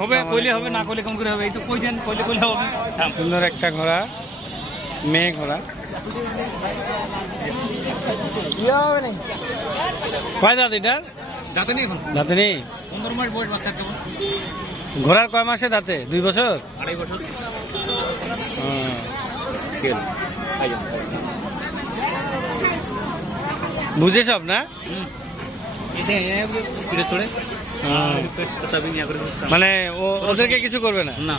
হবে কইলে হবে না কইলে কেমন করে হবে এই তো কইছেন কইলে কইলে হবে সুন্দর একটা ঘোড়া মেয়ে ঘোড়া কয় দাঁত এটার দাঁতে নেই এখন দাঁতে নেই 15 মাস বয়স বাচ্চা কেমন ঘোড়ার কয় মাসে দাঁতে 2 বছর 2.5 বছর খেল বুঝে সব না মানে ওদেরকে কিছু করবে না না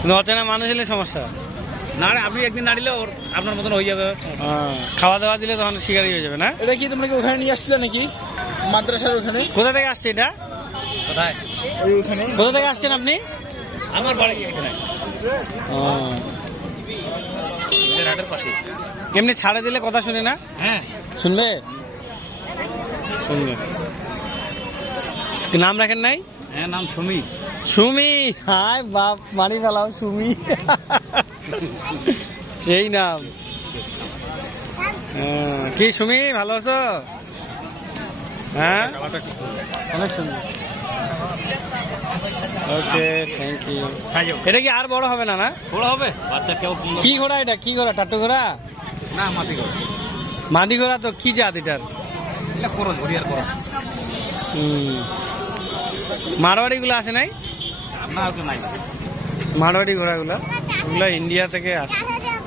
কিন্তু অচেনা মানুষ হলে সমস্যা না আপনি একদিন না দিলে ওর আপনার মতন হয়ে যাবে খাওয়া দাওয়া দিলে তখন শিকারি হয়ে যাবে না এটা কি তোমরা কি ওখানে নিয়ে আসছিলে নাকি মাদ্রাসার ওখানে কোথা থেকে আসছে এটা কোথায় ওখানে কোথা থেকে আসছেন আপনি আমার বাড়ি এখানে হাটের পাশে এমনি ছাড়ে দিলে কথা শুনে না হ্যাঁ শুনবে শুনবে নাম রাখেন নাই হ্যাঁ নাম সুমি সুমি হাই বাপ মারি ফেলাও সুমি সেই নাম কি সুমি ভালো আছো হ্যাঁ অনেক সুন্দর ওকে থ্যাংক ইউ এটা কি আর বড় হবে না না ঘোড়া হবে বাচ্চা কেউ কি ঘোড়া এটা কি ঘোড়া টাট্টু ঘোড়া না মাটি ঘোড়া মাদি ঘোড়া তো কি জাত এটার এটা করো ঘড়িয়ার করো মারোয়াড়ি গুলো আসে নাই না ওটা নাই মারোয়াড়ি ঘোড়াগুলো ওগুলো ইন্ডিয়া থেকে আসে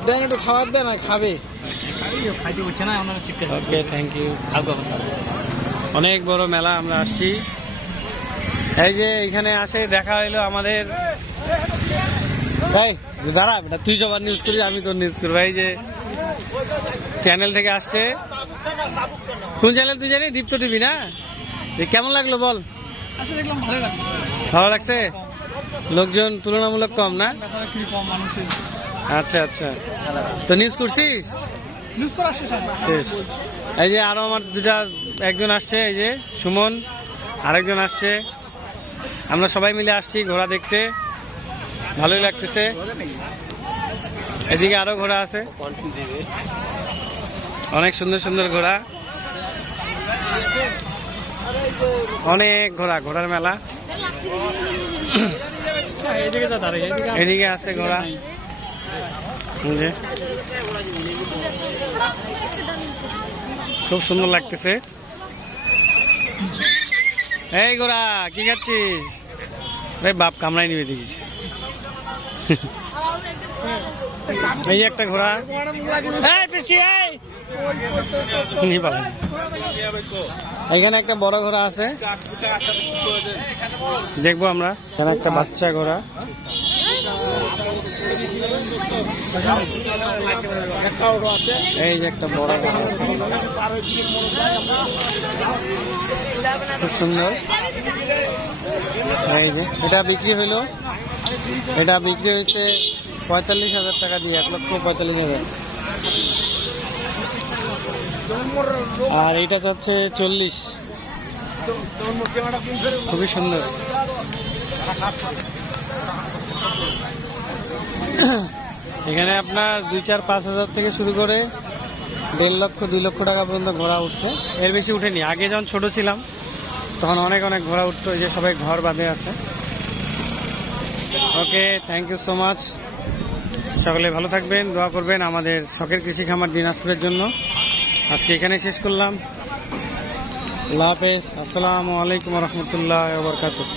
দেন একটু খাবার দেন না খাবে খাইতে হচ্ছে না আমরা চিকেন ওকে থ্যাংক ইউ অনেক বড় মেলা আমরা আসছি এই যে এখানে আসে দেখা হইলো আমাদের এই দাঁড়া বেটা তুই সবার নিউজ করবি আমি তোর নিউজ করবো এই যে চ্যানেল থেকে আসছে কোন চ্যানেল তুই জানি দীপ্ত টিভি না কেমন লাগলো বল আসলে দেখলাম ভালো লাগছে ভালো লাগছে লোকজন তুলনামূলক কম না বেচারা কি কম মানুষের আচ্ছা আচ্ছা তো নিউজ করছিস নিউজ করা শেষ শেষ এই যে আরো আমার একজন আসছে এই যে সুমন আরেকজন আসছে আমরা সবাই মিলে আসছি ঘোড়া দেখতে ভালোই লাগতেছে এদিকে আরো ঘোড়া আছে অনেক সুন্দর সুন্দর ঘোড়া অনেক ঘোড়ার মেলা এদিকে আছে ঘোড়া খুব সুন্দর লাগতেছে এই ঘোড়া কি খাচ্ছিস ভাই বাপ কামড়াই নিবে দেখিস এই একটা ঘোড়া এখানে একটা বড় ঘোড়া আছে দেখবো আমরা এখানে একটা বাচ্চা ঘোড়া এই যে একটা বড় ঘোড়া আছে খুব সুন্দর এই যে এটা বিক্রি হইলো এটা বিক্রি হয়েছে 45,000 টাকা দিয়ে 1,45,000 আর এটা হচ্ছে 40 খুবই সুন্দর এখানে আপনার 2-4-5 হাজার থেকে শুরু করে 1.5 লক্ষ 2 লক্ষ টাকা পর্যন্ত ঘোড়া উঠছে এর বেশি উঠেনি আগে যখন ছোট ছিলাম তখন অনেক অনেক ঘোড়া উঠতো এই যে সবাই ঘর বাঁধে আছে okay thank you so much সকলে ভালো থাকবেন দোয়া করবেন আমাদের শখের কৃষি খামার দিনাজপুরের জন্য আজকে এখানে শেষ করলাম আল্লাহ হাফেজ আসসালামু আলাইকুম রহমতুল্লাহ ওয়া বারাকাতুহু